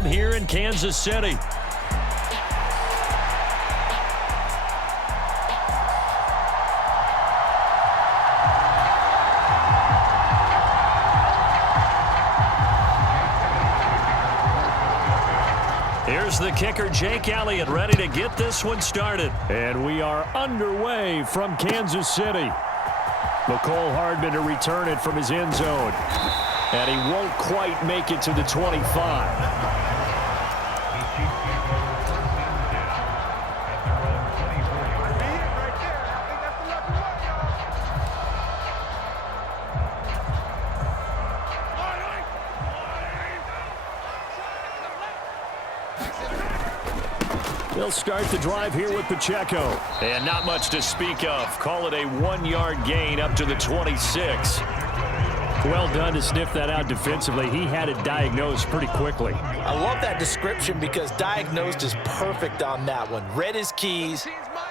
Stadium here in Kansas City. Here's the kicker, Jake Elliott, ready to get this one started. And we are underway from Kansas City. McCole Hardman to return it from his end zone. And he won't quite make it to the 25. They'll start the drive here with Pacheco. And not much to speak of. Call it a 1-yard gain up to the 26. Well done to sniff that out defensively. He had it diagnosed pretty quickly. I love that description because diagnosed is perfect on that one. Read his keys,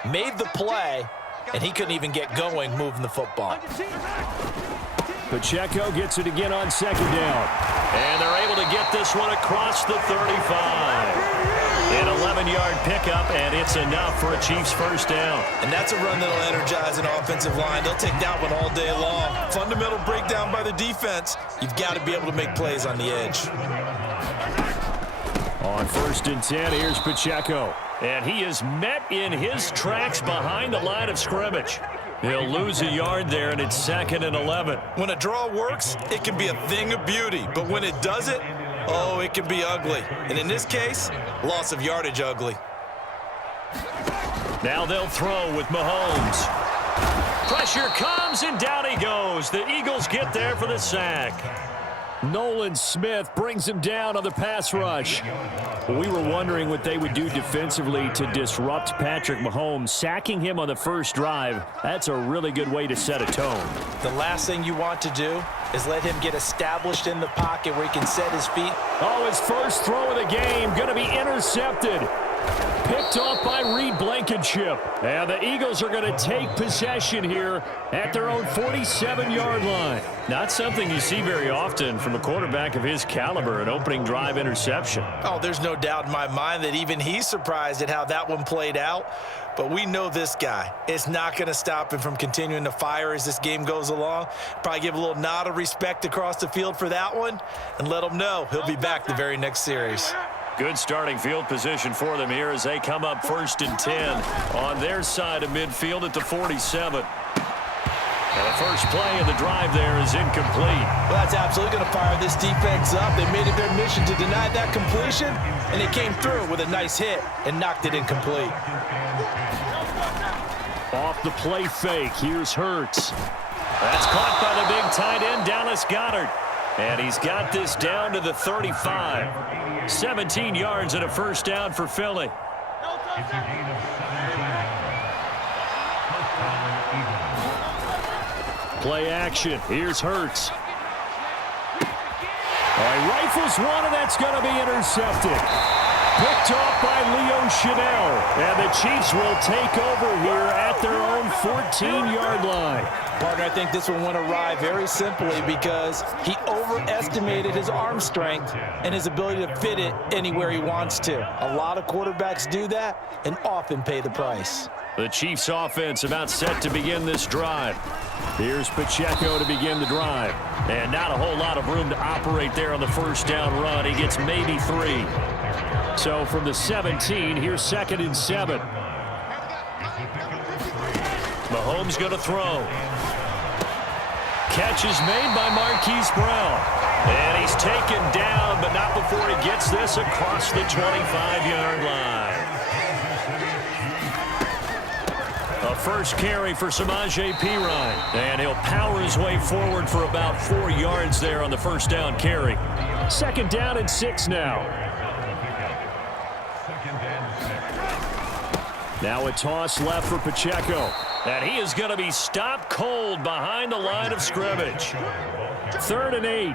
made the play, and he couldn't even get going moving the football. Pacheco gets it again on second down. And they're able to get this one across the 35. An 11-yard pickup, and it's enough for a Chiefs first down. And that's a run that'll energize an offensive line. They'll take that one all day long. Fundamental breakdown by the defense. You've got to be able to make plays on the edge. On 1st and 10, here's Pacheco. And he is met in his tracks behind the line of scrimmage. He'll lose a yard there, and it's 2nd and 11. When a draw works, it can be a thing of beauty. But when it doesn't, oh, it can be ugly. And in this case, loss of yardage ugly. Now they'll throw with Mahomes. Pressure comes, and down he goes. The Eagles get there for the sack. Nolan Smith brings him down on the pass rush. We were wondering what they would do defensively to disrupt Patrick Mahomes. Sacking him on the first drive, that's a really good way to set a tone. The last thing you want to do is let him get established in the pocket where he can set his feet. Oh, his first throw of the game going to be intercepted. Picked off by Reed Blankenship. And the Eagles are going to take possession here at their own 47-yard line. Not something you see very often from a quarterback of his caliber, an opening drive interception. Oh, there's no doubt in my mind that even he's surprised at how that one played out. But we know this guy. It's not going to stop him from continuing to fire as this game goes along. Probably give a little nod of respect across the field for that one and let him know he'll be back the very next series. Good starting field position for them here as they come up 1st and 10 on their side of midfield at the 47. And the first play of the drive there is incomplete. Well, that's absolutely going to fire this defense up. They made it their mission to deny that completion, and they came through with a nice hit and knocked it incomplete. Off the play fake, here's Hurts. That's caught by the big tight end, Dallas Goedert. And he's got this down to the 35. 17 yards and a first down for Philly. Play action. Here's Hurts. He rifles one, and that's going to be intercepted. Picked off by Leo Chanel. And the Chiefs will take over here at their own 14-yard line. Partner, I think this one went awry very simply because he overestimated his arm strength and his ability to fit it anywhere he wants to. A lot of quarterbacks do that and often pay the price. The Chiefs offense about set to begin this drive. Here's Pacheco to begin the drive. And not a whole lot of room to operate there on the first down run. He gets maybe 3. So from the 17, here's 2nd and 7. Mahomes going to throw. Catch is made by Marquise Brown. And he's taken down, but not before he gets this across the 25-yard line. A first carry for Samaje Perine. And he'll power his way forward for about 4 yards there on the first down carry. 2nd down and 6 now. Now a toss left for Pacheco. And he is going to be stopped cold behind the line of scrimmage. 3rd and 8.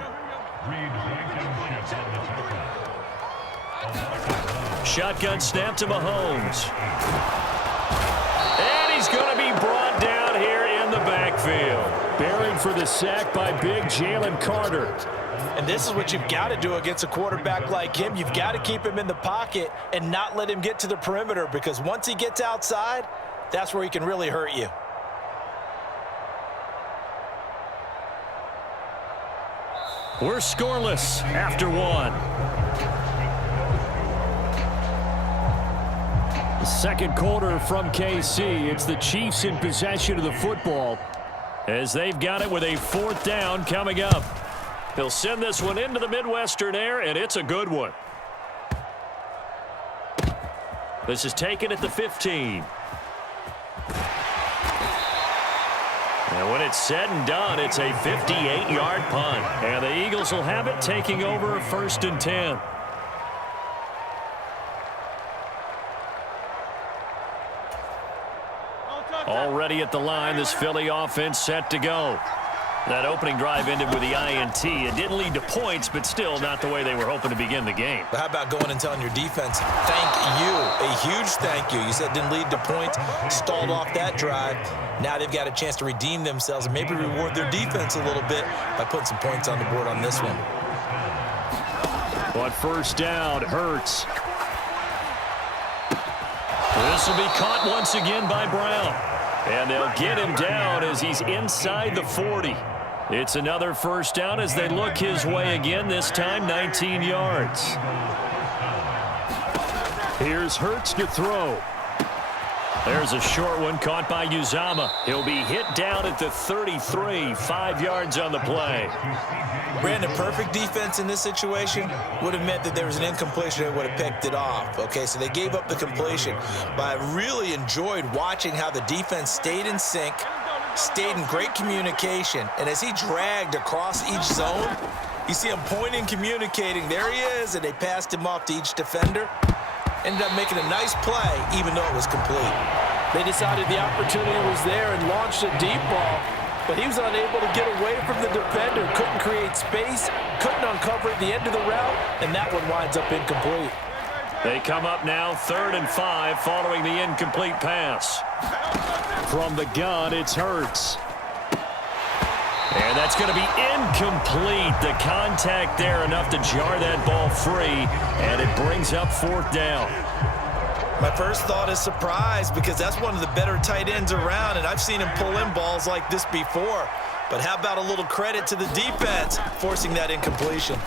Shotgun snap to Mahomes. And he's going to be brought down here in the backfield. Bearing for the sack by big Jalen Carter. And this is what you've got to do against a quarterback like him. You've got to keep him in the pocket and not let him get to the perimeter, because once he gets outside, that's where he can really hurt you. We're scoreless after one. The second quarter from KC. It's the Chiefs in possession of the football as they've got it with a fourth down coming up. They'll send this one into the Midwestern air, and it's a good one. This is taken at the 15. And when it's said and done, it's a 58-yard punt. And the Eagles will have it, taking over 1st and 10. Already at the line, this Philly offense set to go. That opening drive ended with the INT. It didn't lead to points, but still not the way they were hoping to begin the game. But how about going and telling your defense, thank you, a huge thank you. You said it didn't lead to points, stalled off that drive. Now they've got a chance to redeem themselves and maybe reward their defense a little bit by putting some points on the board on this one. But first down, Hurts. This will be caught once again by Brown. And they'll get him down as he's inside the 40. It's another first down as they look his way again, this time 19 yards. Here's Hurts to throw. There's a short one caught by Uzomah. He'll be hit down at the 33, 5 yards on the play. Brandon, perfect defense in this situation would have meant that there was an incompletion that would have picked it off. Okay, so they gave up the completion. But I really enjoyed watching how the defense stayed in sync, stayed in great communication. And as he dragged across each zone, you see him pointing, communicating. There he is, and they passed him off to each defender. Ended up making a nice play, even though it was complete. They decided the opportunity was there and launched a deep ball, but he was unable to get away from the defender, couldn't create space, couldn't uncover at the end of the route, and that one winds up incomplete. They come up now 3rd and 5 following the incomplete pass. From the gun, it's Hurts. And that's going to be incomplete. The contact there enough to jar that ball free, and it brings up 4th down. My first thought is surprise, because that's one of the better tight ends around, and I've seen him pull in balls like this before. But how about a little credit to the defense forcing that incompletion?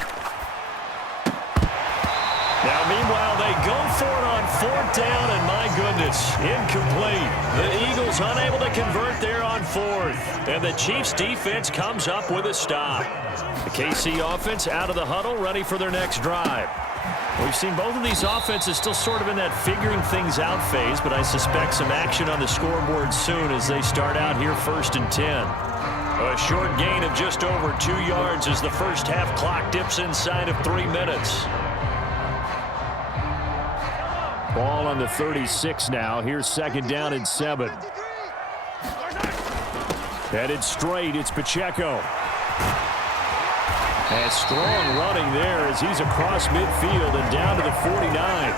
Now, meanwhile, they go for it on 4th down, and my goodness, incomplete. The Eagles unable to convert there on 4th, and the Chiefs' defense comes up with a stop. The KC offense out of the huddle, ready for their next drive. We've seen both of these offenses still sort of in that figuring things out phase, but I suspect some action on the scoreboard soon as they start out here 1st and 10. A short gain of just over 2 yards as the first half clock dips inside of 3 minutes. Ball on the 36 now. Here's 2nd down and 7. Headed straight, it's Pacheco. And strong running there as he's across midfield and down to the 49.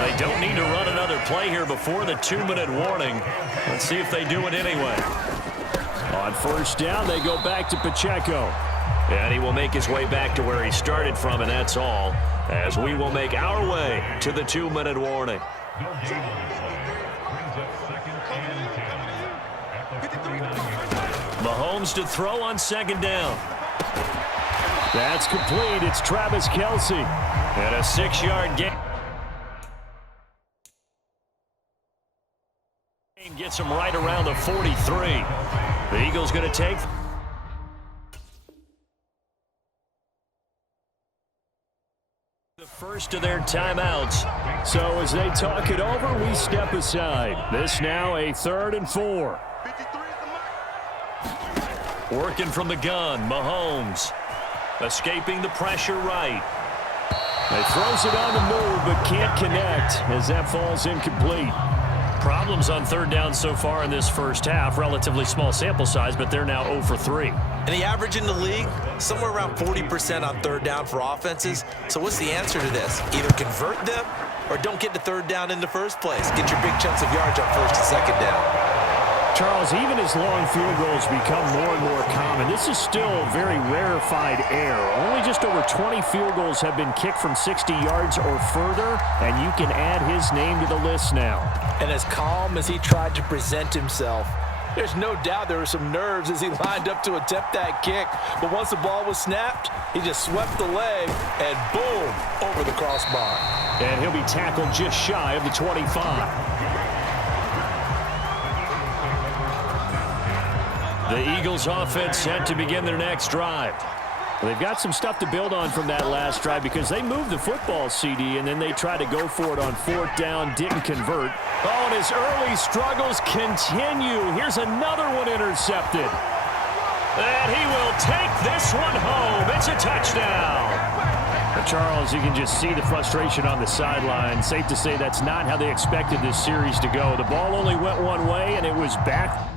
They don't need to run another play here before the 2-minute warning. Let's see if they do it anyway. On 1st down, they go back to Pacheco. And he will make his way back to where he started from, and that's all, as we will make our way to the 2-minute warning. Mahomes to throw on 2nd down. That's complete. It's Travis Kelce. And a 6-yard gain. Gets him right around the 43. The Eagles going to take the first of their timeouts. So as they talk it over, we step aside. This now a 3rd and 4. Working from the gun, Mahomes. Escaping the pressure right. He throws it on the move, but can't connect as that falls incomplete. Problems on 3rd down so far in this first half. Relatively small sample size, but they're now 0 for 3. And the average in the league, somewhere around 40% on 3rd down for offenses. So what's the answer to this? Either convert them or don't get to 3rd down in the first place. Get your big chunks of yards on 1st and 2nd down. Charles, even as long field goals become more and more common, this is still very rarefied air. Only just over 20 field goals have been kicked from 60 yards or further, and you can add his name to the list now. And as calm as he tried to present himself, there's no doubt there were some nerves as he lined up to attempt that kick. But once the ball was snapped, he just swept the leg and boom, over the crossbar. And he'll be tackled just shy of the 25. The Eagles offense set to begin their next drive. Well, they've got some stuff to build on from that last drive because they moved the football, CD, and then they tried to go for it on 4th down, didn't convert. Oh, and his early struggles continue. Here's another one intercepted. And he will take this one home. It's a touchdown. But Charles, you can just see the frustration on the sideline. Safe to say that's not how they expected this series to go. The ball only went one way, and it was back